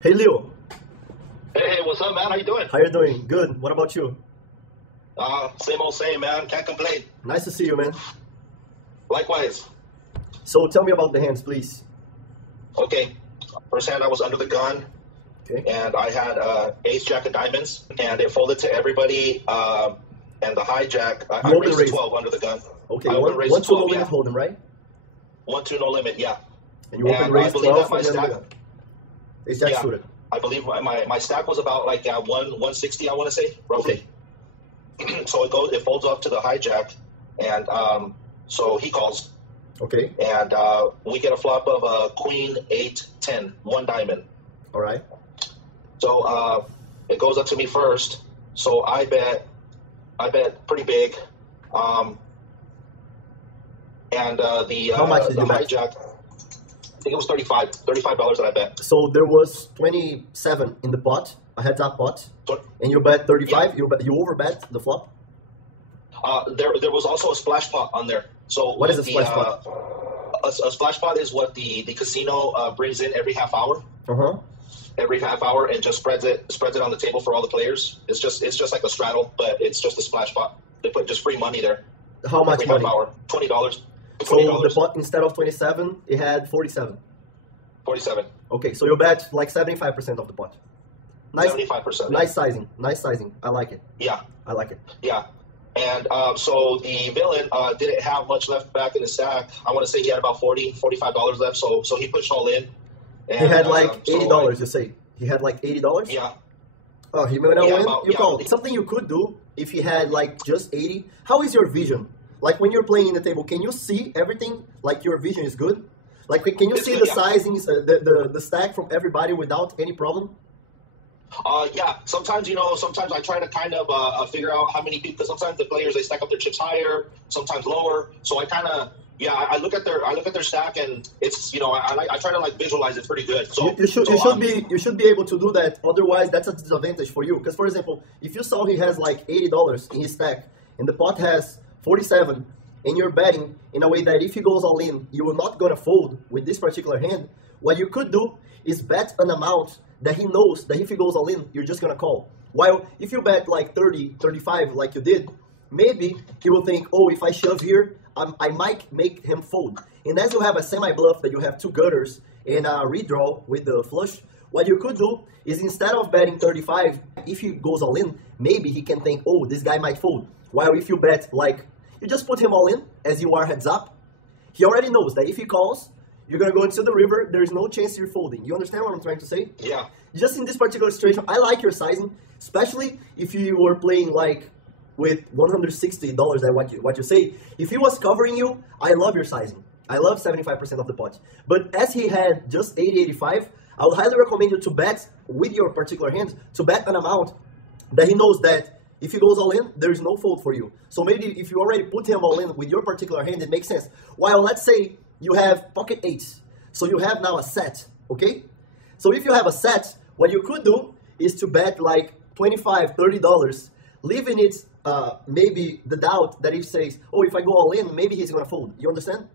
Hey Leo, Hey, what's up, man? How you doing? how you doing? Good. What about you? Same old same, man. Can't complain. Nice to see you, man. Likewise. So tell me about the hands, please. Okay. First hand, I was under the gun, Okay. and I had ace jack of diamonds, and it folded to everybody. And the hijack, I You open raised raise. 12 under the gun. Okay, I open raised one two no 12, limit yeah. hold'em, right? 1-2, no limit, yeah. And you open And raise I believe 12 that my from the stack, gun. Ace jack yeah, suited. I believe my stack was about like 160, I want to say, roughly. Okay. So it folds up to the hijack, and so he calls. Okay. And we get a flop of queen, 8, 10, one diamond. All right. So it goes up to me first. So I bet pretty big. And How much did the you bet? hijack, I think it was $35 that I bet. So there was 27 in the pot, a heads up pot, So, and you bet 35. yeah. You overbet the flop. There was also a splash pot on there. So What is a the, splash pot? A splash pot is what the casino brings in every half hour. Uh-huh. Every half hour, and just spreads it on the table for all the players. It's just like a straddle, but it's just a splash pot. They put just free money there. How much Every money? half hour, $20. So the pot, instead of 27, it had 47. 47. Okay, so you bet like 75% of the pot. Nice, 75%. nice sizing. Nice sizing. I like it. Yeah, I like it. yeah. And so the villain didn't have much left back in the stack. I want to say he had about $45 left. So he pushed all in. And, He had like so $80, you say. He had like $80? yeah. Oh, he went all Yeah, in? about- You yeah. called. Something you could do if he had like just 80. How is your vision? Like when you're playing in the table, can you see everything? Like your vision is good? Like can you It's see good, the yeah. sizings, the stack from everybody without any problem? Yeah, sometimes I try to kind of figure out how many people. Because sometimes the players they stack up their chips higher, sometimes lower. So I kind of I look at their stack, and it's I try to like visualize it pretty good. So You should be able to do that. Otherwise, that's a disadvantage for you. Because for example, if you saw he has like $80 in his stack, and the pot has 47, and you're betting in a way that if he goes all in, you are not gonna fold with this particular hand. What you could do is bet an amount that he knows that if he goes all in, you're just gonna call. While if you bet like 30, 35 like you did, maybe he will think, oh, if I shove here, I might make him fold. And as you have a semi-bluff that you have two gutters and a redraw with the flush, what you could do is instead of betting 35, if he goes all in, maybe he can think, oh, this guy might fold. While if you bet like, you just put him all in as you are heads up, he already knows that if he calls, you're going to go into the river, there's no chance you're folding. You understand what I'm trying to say? yeah. Just in this particular situation, I like your sizing, especially if you were playing like with $160 at what you say. If he was covering you, I love your sizing. I love 75% of the pot. But as he had just 80, 85, I would highly recommend you to bet with your particular hand, to bet an amount that he knows that if he goes all in, there's no fold for you. So maybe if you already put him all in with your particular hand, it makes sense. While let's say you have pocket eights, so you have now a set, okay? So if you have a set, what you could do is to bet like $25, $30, leaving it maybe the doubt that he says, oh, if I go all in, maybe he's gonna fold. You understand?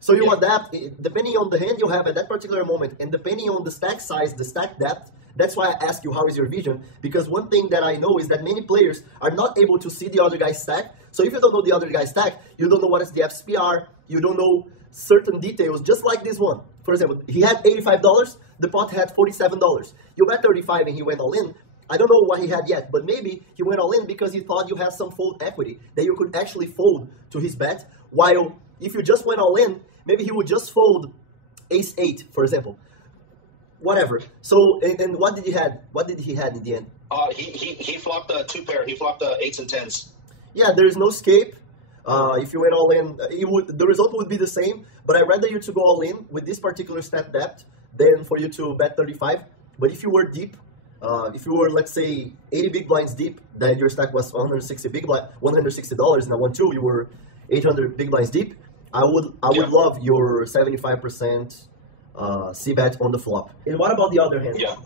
So you Yeah. adapt depending on the hand you have at that particular moment, and depending on the stack size, the stack depth. That's why I ask you how is your vision, because one thing that I know is that many players are not able to see the other guy's stack. So if you don't know the other guy's stack, you don't know what is the FSPR, you don't know certain details, just like this one. For example, he had $85, the pot had $47. You bet 35 and he went all in. I don't know what he had yet, but maybe he went all in because he thought you had some fold equity, that you could actually fold to his bet. While if you just went all in, maybe he would just fold ace 8, for example. Whatever. So, and what did he had? What did he had in the end? He flopped a two pair. He flopped 8s and 10s. Yeah, there is no escape. If you went all in, the result would be the same. But I'd rather you to go all in with this particular stat depth than for you to bet 35. But if you were deep, if you were, let's say, 80 big blinds deep, then your stack was $160 and I won 2, you were 800 big blinds deep. I would Yeah. love your 75% c-bet on the flop. And what about the other hand? Yeah.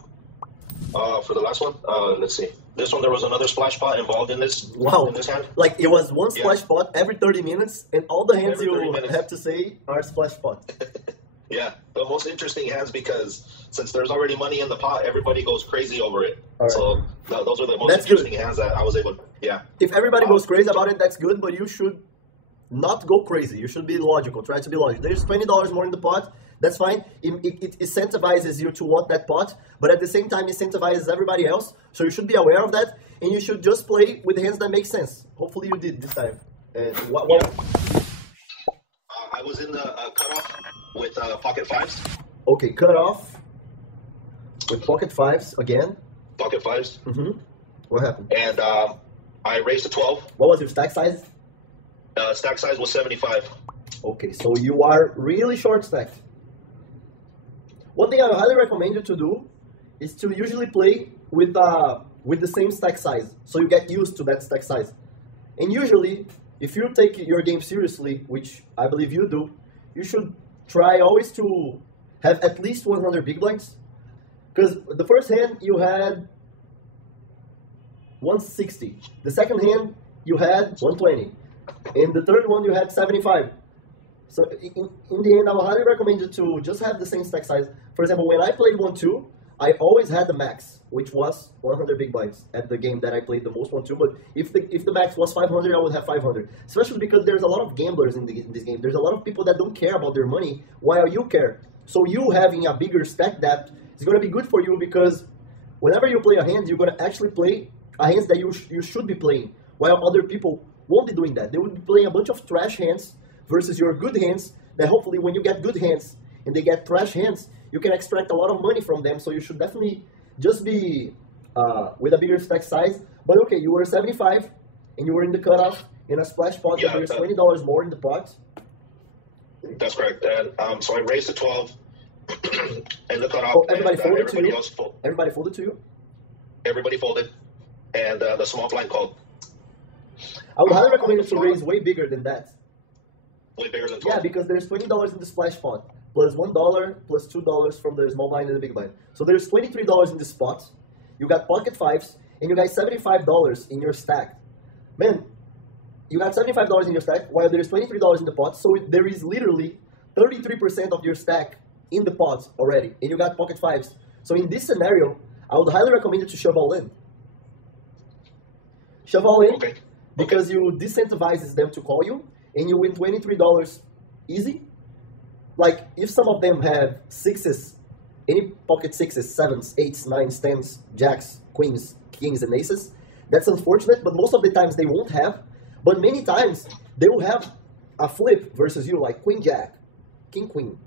For the last one, let's see. This one, there was another splash pot involved in this. Wow. In this hand. Like it was one Yeah. splash pot every 30 minutes, and all the hands Every 30 you minutes. have to say are splash pot. Yeah, the most interesting hands because since there's already money in the pot, everybody goes crazy over it. Right. So those are the most interesting hands that I was able to, yeah. If everybody goes crazy about it, that's good, but you should not go crazy. You should be logical. Try to be logical. There's $20 more in the pot. That's fine. It incentivizes you to want that pot, but at the same time, incentivizes everybody else. So you should be aware of that, and you should just play with hands that make sense. Hopefully you did this time. And I was in the cutoff with pocket fives. Okay, cutoff with pocket fives again. Pocket fives. Mm-hmm. What happened? And I raised to 12. What was your stack size? Stack size was 75. Okay, so you are really short stacked. One thing I highly recommend you to do is to usually play with the same stack size, so you get used to that stack size. And usually, if you take your game seriously, which I believe you do, you should try always to have at least 100 big blinds. Because the first hand you had 160, the second hand you had 120, and the third one you had 75. So in the end, I would highly recommend you to just have the same stack size. For example, when I played 1-2, I always had the max, which was 100 big blinds at the game that I played the most 1-2. But if the max was 500, I would have 500. Especially because there's a lot of gamblers in this game. There's a lot of people that don't care about their money while you care. So you having a bigger stack depth is going to be good for you because whenever you play a hand, you're going to actually play a hand that you should be playing, while other people won't be doing that. They would be playing a bunch of trash hands versus your good hands, that hopefully when you get good hands and they get trash hands, you can extract a lot of money from them. So you should definitely just be with a bigger stack size. But okay, you were 75 and you were in the cutoff in a splash pot. Yeah, there's $20 more in the pot. That's correct. And so I raised to 12 and the cutoff. Oh, everybody folded to you? Everybody folded to you? Everybody folded. And the small blind called. I would highly recommend you to raise way bigger than that. Way bigger than 12? Yeah, because there's $20 in the splash pot, plus $1, plus $2 from the small blind and the big blind. So there's $23 in this pot. You got pocket fives, and you got $75 in your stack. Man, you got $75 in your stack, while there's $23 in the pot, so there is literally 33% of your stack in the pot already, and you got pocket fives. So in this scenario, I would highly recommend you to shove all in. Shove all in, okay. Because you disincentivizes them to call you, and you win $23 easy. Like, if some of them have sixes, any pocket sixes, sevens, eights, nines, tens, jacks, queens, kings, and aces, that's unfortunate, but most of the times they won't have. But many times, they will have a flip versus you, like queen, jack, king, queen,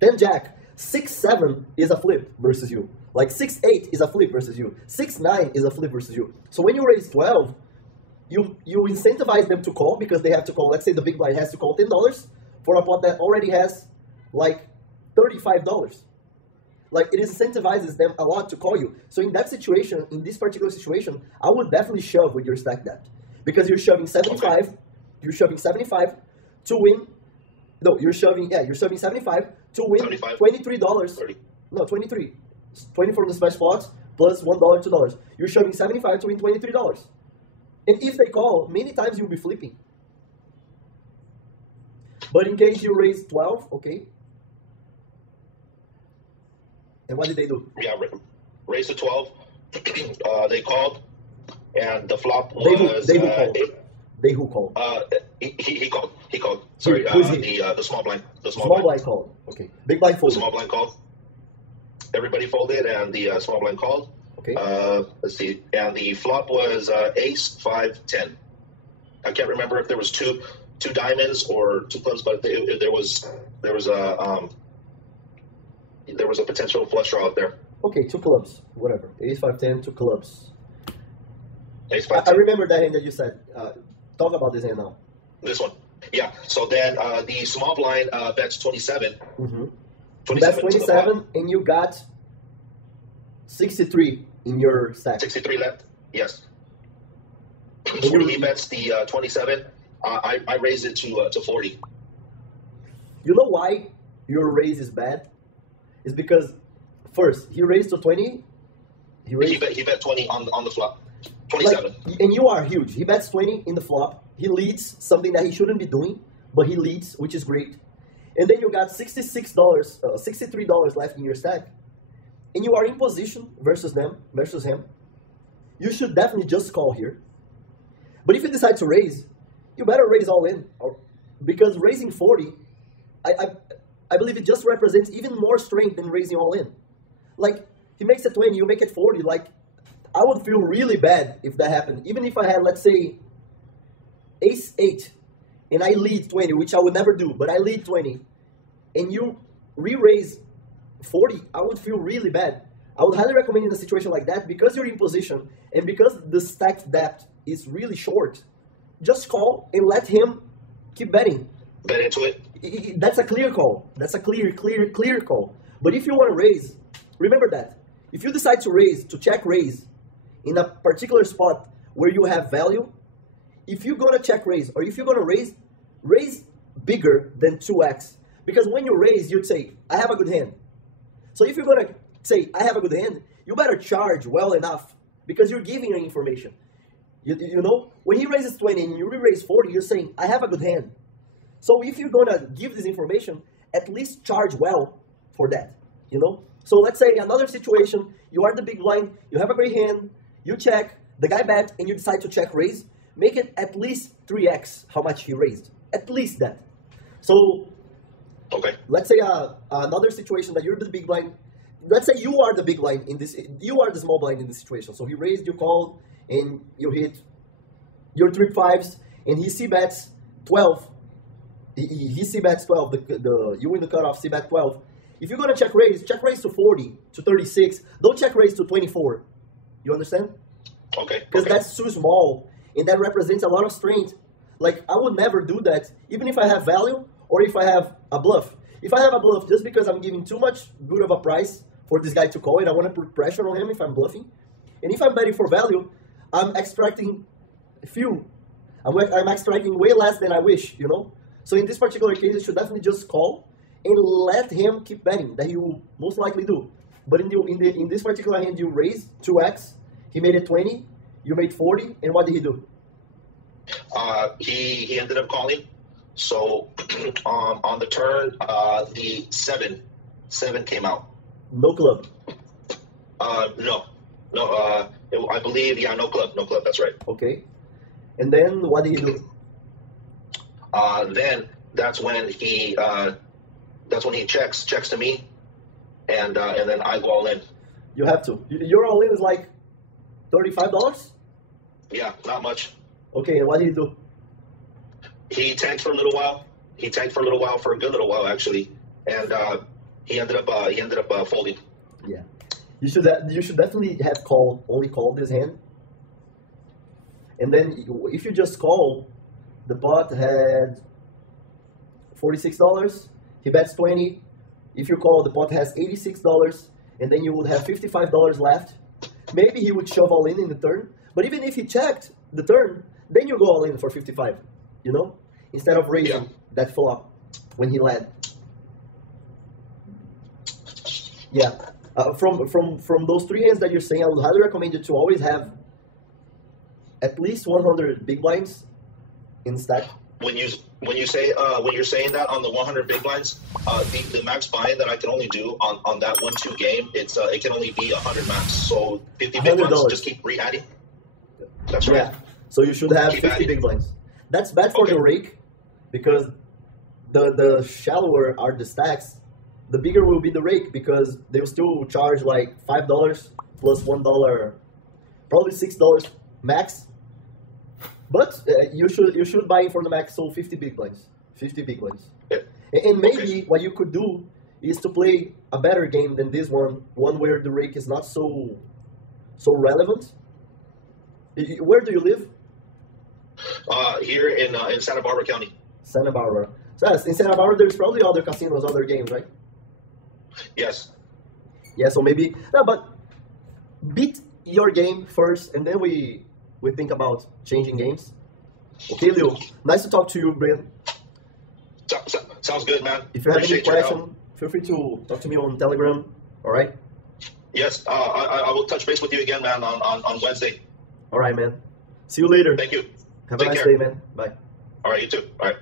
10, jack, 6, 7 is a flip versus you. Like 6, 8 is a flip versus you. 6, 9 is a flip versus you. So when you raise 12, you incentivize them to call because they have to call. Let's say the big blind has to call $10 for a pot that already has like $35. Like, it incentivizes them a lot to call you. So in that situation, in this particular situation, I would definitely shove with your stack depth because you're shoving 75. Okay. You're shoving 75 to win. No, you're shoving 75 to win $23. 30. No, 23. 20 from the splash pot plus $1, $2. You're shoving 75 to win $23. And if they call, many times you'll be flipping. But in case you raise 12, okay. And what did they do? Yeah, raised to 12. They called, and the flop was... They who called? He called. He called. Sorry, the small blind. The small blind called. Okay. Big blind folded. The small blind called. Everybody folded, and the small blind called. Okay. Let's see. And the flop was ace, 5, 10. I can't remember if there was two diamonds or two clubs, but there was a potential flush draw out there. Okay, 2 clubs, whatever. Ace, 5, 10, 2 clubs. Ace, 5, 10. I remember that hand that you said. Talk about this hand now. This one. Yeah. So then the small blind bets 27. Mm-hmm. 27 that's 27, and you got 63 in your stack. 63 left. Yes. So he bets the 27. I raised it to 40. You know why your raise is bad? It's because first he raised to 20. He bet 20 on the flop. 27. Like, and you are huge. He bets 20 in the flop. He leads something that he shouldn't be doing, but he leads, which is great. and then you got $66, $63 left in your stack, and you are in position versus him, you should definitely just call here. But if you decide to raise, you better raise all in, because raising 40, I believe it just represents even more strength than raising all in. Like, he makes it 20, you make it 40, like, I would feel really bad if that happened. Even if I had, let's say, ace-8, and I lead 20, which I would never do, but I lead 20, and you re-raise 40, I would feel really bad. I would highly recommend in a situation like that, because you're in position, and because the stacked depth is really short, just call and let him keep betting. Bet into it. That's a clear call. That's a clear call. But if you want to raise, remember that. If you decide to raise, to check raise, in a particular spot where you have value, if you're going to check raise, or if you're going to raise bigger than 2x. Because when you raise, you'd say, I have a good hand. So if you're going to say, I have a good hand, you better charge well enough, because you're giving your information. You know, when he raises 20 and you re-raise 40, you're saying, I have a good hand. So if you're going to give this information, at least charge well for that, you know? So let's say another situation, you are the big blind, you have a great hand, you check, the guy bet, and you decide to check raise, make it at least 3x how much he raised. At least that. So, okay. Let's say another situation that you're the big blind. Let's say you are the big blind in this, you are the small blind in this situation. So he raised, you called, and you hit your trip 5s, and he c-bets 12. He c-bets 12, you win the cutoff, c-bet 12. If you're going to check raise to 40, to 36. Don't check raise to 24. You understand? Okay. Because that's too small, and that represents a lot of strength. Like, I would never do that, even if I have value, or if I have a bluff. If I have a bluff, just because I'm giving too much good of a price for this guy to call it, I want to put pressure on him if I'm bluffing. And if I'm betting for value, I'm extracting few. I'm extracting way less than I wish, you know? So in this particular case, you should definitely just call and let him keep betting, that he will most likely do. But in this particular hand, you raised 2x, he made it 20, you made 40, and what did he do? He ended up calling. So on the turn, the 7 came out. No club. No, I believe, yeah, no club, that's right. Okay. And then what did he do? Then that's when he checks to me, and then I go all in. You have to. Your all in is like $35? Yeah, not much. Okay, and what did he do? He tanked for a little while. For a good little while actually, and he ended up folding. Yeah, you should definitely have only called this hand, and then if you just call, the pot had $46. He bets 20. If you call, the pot has $86, and then you would have $55 left. Maybe he would shove all in the turn, but even if he checked the turn, then you go all in for 55. You know, instead of raising that flop when he led. Yeah, from those three hands that you're saying, I would highly recommend you to always have at least 100 big blinds in stack. When you're saying that on the 100 big blinds, the max buy-in that I can only do on that 1-2 game, it can only be 100 max. So 50 big blinds, just keep re-adding. That's right. Yeah. So you should have 50 adding. big blinds. That's bad for the rake, because the shallower are the stacks, the bigger will be the rake, because they'll still charge like $5 plus $1, probably $6 max. But you should buy in for the max, so 50 big blinds. 50 big blinds. Yeah. And maybe what you could do is to play a better game than this one where the rake is not so relevant. Where do you live? Here in Santa Barbara County. Santa Barbara. So yes, in Santa Barbara, there's probably other casinos, other games, right? Yes. Yeah, so maybe... No, but beat your game first, and then we think about changing games. Okay, Leo. Nice to talk to you, Brian. Sounds good, man. If you have any question, feel free to talk to me on Telegram, all right? Yes, I will touch base with you again, man, on Wednesday. All right, man. See you later. Thank you. Have a nice day, man. Bye. All right, you too. All right.